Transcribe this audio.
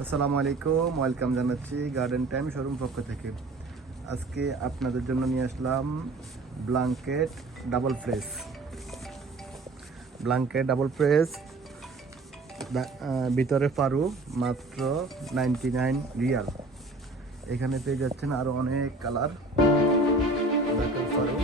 আসসালামু আলাইকুম, ওয়েলকাম জানাচ্ছি গার্ডেন টাইম শোরুম পক্ষ থেকে। আজকে আপনাদের জন্য নিয়ে আসলাম ব্ল্যাঙ্কেট ডাবল প্রেস ভিতরে পারু মাত্র 99 রিয়াল। এখানে পেয়ে যাচ্ছেন আরো অনেক কালার পারু।